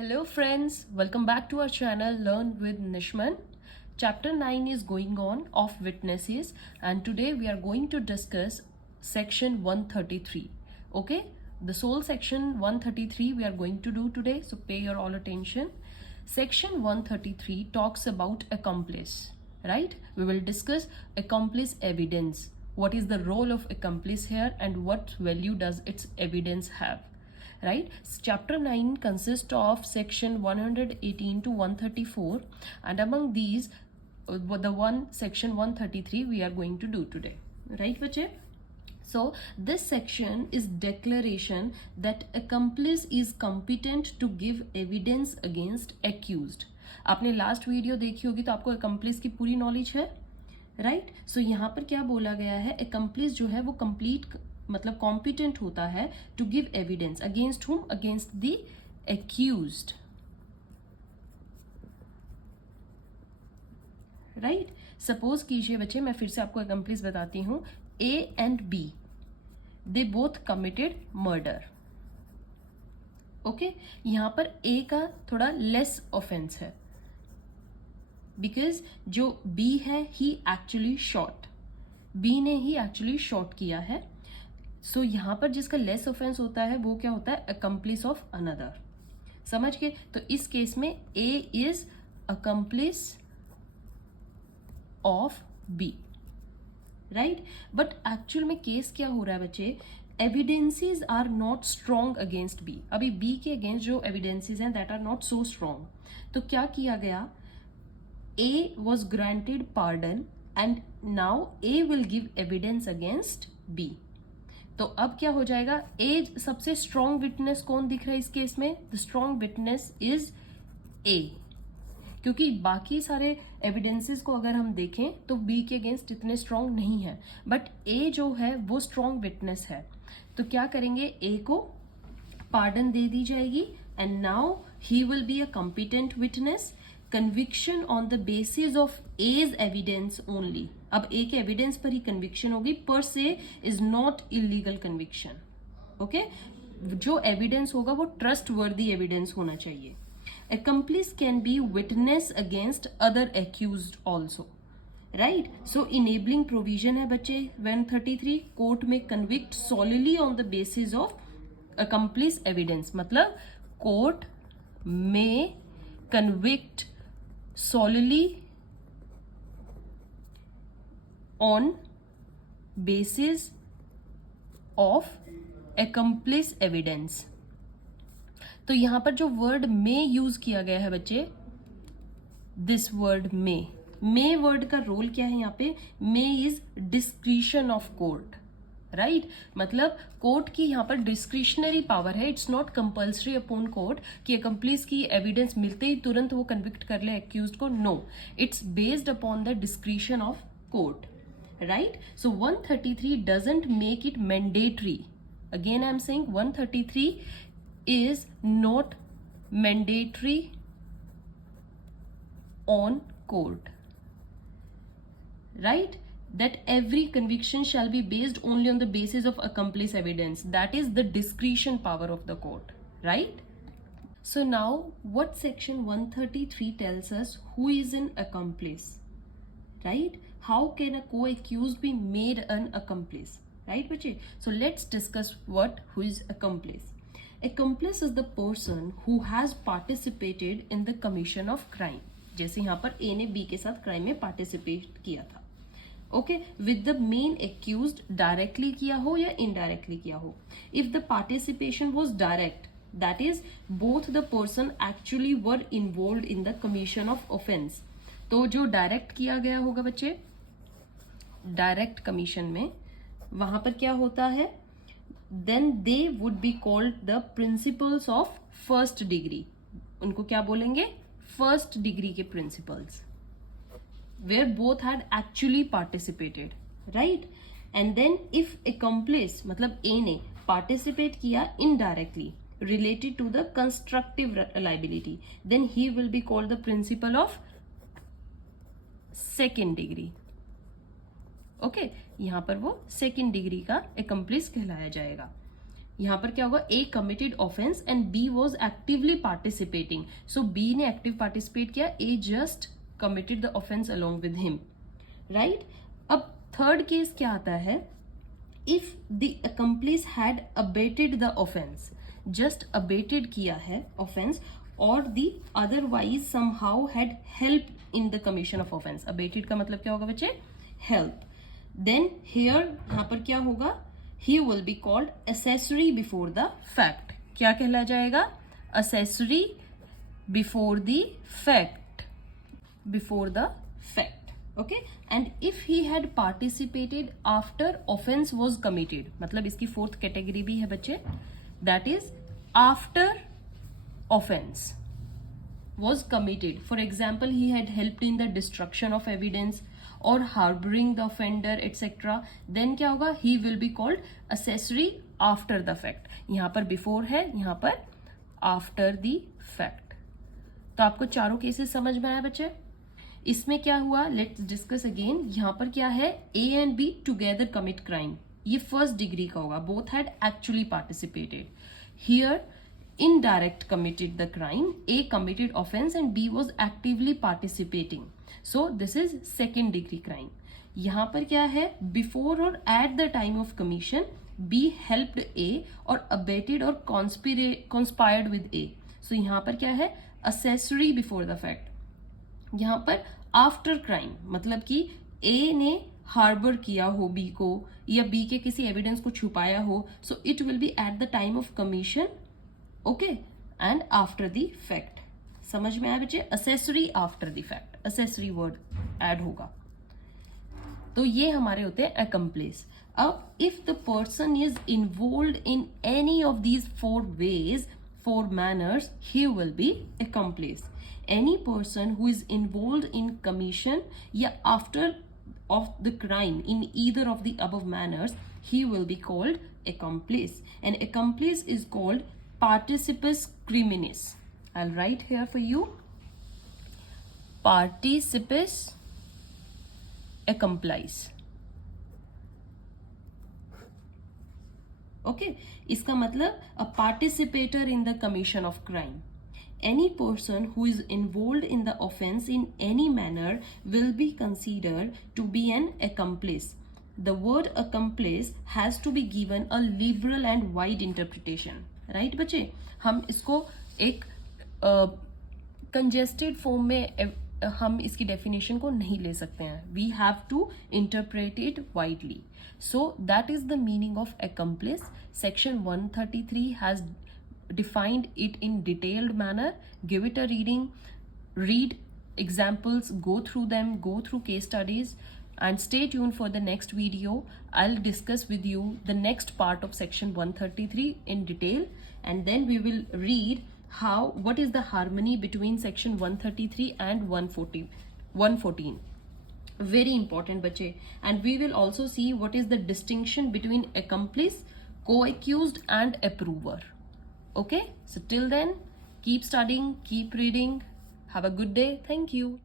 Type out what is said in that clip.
Hello friends, welcome back to our channel Learn with Nishman. Chapter 9 is going on of witnesses and today we are going to discuss section 133. Okay, the sole section 133 we are going to do today, so pay your all attention. Section 133 talks about accomplice, right? We will discuss accomplice evidence. What is the role of accomplice here and what value does its evidence have? Right, chapter 9 consists of section 118 to 134 and among these the one section 133 we are going to do today, right bache? So this section is declaration that accomplice is competent to give evidence against accused. आपने last video देखी होगी तो आपको accomplice की पूरी knowledge है, right? सो यहाँ पर क्या बोला गया है, accomplice जो है वो कंप्लीट मतलब कॉम्पिटेंट होता है to give evidence against whom, against the accused, right? Suppose कीजिए बच्चे, मैं फिर से आपको अकम्प्लिस बताती हूं, A and B they both committed murder. Okay, यहां पर ए का थोड़ा लेस ऑफेंस है बिकॉज जो बी है ही एक्चुअली शॉट, बी ने ही एक्चुअली शॉट किया है. सो यहां पर जिसका लेस ऑफेंस होता है वो क्या होता है, अकम्प्लिस ऑफ अनदर. समझ गए? तो इस केस में A is accomplice of B, right? But actual में केस क्या हो रहा है बच्चे, evidences are not strong against B. अभी बी के अगेंस्ट जो एविडेंसेस हैं that are not so strong. तो क्या किया गया, A was granted pardon and now A will give evidence against B. तो अब क्या हो जाएगा, ए सबसे स्ट्रॉन्ग विटनेस कौन दिख रहा है इस केस में, the strong witness is a, क्योंकि बाकी सारे एविडेंसेस को अगर हम देखें तो बी के अगेंस्ट इतने स्ट्रॉन्ग नहीं है, बट ए जो है वो स्ट्रॉन्ग विटनेस है. तो क्या करेंगे, ए को पार्डन दे दी जाएगी and now he will be a competent witness. Conviction on the basis of as evidence only. अब ए के एविडेंस पर ही कन्विक्शन होगी, पर से is not illegal conviction. Okay, जो एविडेंस होगा वो ट्रस्ट वर्दी एविडेंस होना चाहिए. Accomplice can be witness against other accused also, right? So enabling provision है बच्चे 133, कोर्ट में convict solely on the basis of accomplice evidence. मतलब कोर्ट में convict solely on basis of accomplice evidence. तो यहां पर जो वर्ड में यूज किया गया है बच्चे, दिस वर्ड मे वर्ड का रोल क्या है यहाँ पे, may is discretion of court, right? मतलब कोर्ट की यहाँ पर डिस्क्रिशनरी पावर है. It's not compulsory upon court कि अकम्प्लिस की एविडेंस मिलते ही तुरंत वो कन्विक्ट कर ले एक्यूज्ड को. No, it's based upon the discretion of court, right? So 133 doesn't make it mandatory. Again I am saying 133 is not mandatory on court, right? That every conviction shall be based only on the basis of accomplice evidence. That is the discretion power of the court, right? So now what section 133 tells us, who is an accomplice, right? How can a co-accused be made an accomplice, right bache? So let's discuss who is accomplice. Accomplice is the person who has participated in the commission of crime. जैसे यहाँ पर A ने B के साथ crime में participate किया था, okay, with the main accused directly किया हो या indirectly किया हो. If the participation was direct, that is both the person actually were involved in the commission of offense. तो जो डायरेक्ट किया गया होगा बच्चे, डायरेक्ट कमीशन में वहां पर क्या होता है, then they would be called the principals of first degree. उनको क्या बोलेंगे, फर्स्ट डिग्री के principals, where both had actually participated, right? And then if accomplice मतलब ए ने पार्टिसिपेट किया indirectly related to the constructive liability, then he will be called the principal of second degree. Okay, यहां पर वो second degree का accomplice कहलाया जाएगा. यहाँ पर क्या होगा, A committed offense and B was actively participating. So B ने active participate किया, A just committed the offense along with him, right? अब थर्ड केस क्या आता है, if the accomplice had abated the offense, just abated किया है offense, or the otherwise somehow had helped in the commission of offense. abated का मतलब क्या होगा बच्चे, help. Then here यहाँ पर क्या होगा, he will be called accessory before the fact. क्या कहला जाएगा, accessory before the fact, before the fact. Okay, and if he had participated after offense was committed, मतलब इसकी फोर्थ कैटेगरी भी है बच्चे, that is after offense was committed. For example, he had helped in the destruction of evidence or harboring the offender etc. Then क्या होगा, he will be called accessory after the fact. यहाँ पर before है, यहाँ पर after the fact. तो आपको चारों केसेस समझ में आया बच्चे? इसमें क्या हुआ, लेट्स डिस्कस अगेन. यहाँ पर क्या है, A and B together commit crime, ये फर्स्ट डिग्री का होगा. Both had actually participated. Here indirect committed the crime, A committed offense and B was actively participating. So this is second degree crime. यहाँ पर क्या है, before or at the time of commission B helped A और abated और conspired with A. So यहाँ पर क्या है, accessory before the fact. यहाँ पर आफ्टर क्राइम मतलब कि A ने हार्बर किया हो B को या B के किसी एविडेंस को छुपाया हो, so it will be at the time of commission, okay, and after the fact. समझ में आया बच्चे, accessory after the fact, accessory word add होगा. तो ये हमारे होते हैं accomplice. अब if the person is involve in any of these four veg, four manners, he will be accomplice. Any person who is involved in commission या after of the crime in either of the above manners, he will be called accomplice. And accomplice is called participes criminis. I'll write here for you. Participes accomplice. Okay, इसका मतलब a participator in the commission of crime. Any person who is involved in the offense in any manner will be considered to be an accomplice. The word accomplice has to be given a liberal and wide interpretation. Right बच्चे, हम इसको एक congested form में हम इसकी definition को नहीं ले सकते हैं. We have to interpret it widely. So that is the meaning of accomplice. Section 133 has defined it in detailed manner. Give it a reading, read examples, go through them, go through case studies, and stay tuned for the next video. I'll discuss with you the next part of section 133 in detail, and then we will read what is the harmony between section 133 and 114. Very important bache. And we will also see what is the distinction between accomplice, co-accused and approver. Okay, so till then, keep studying, keep reading. Have a good day. Thank you.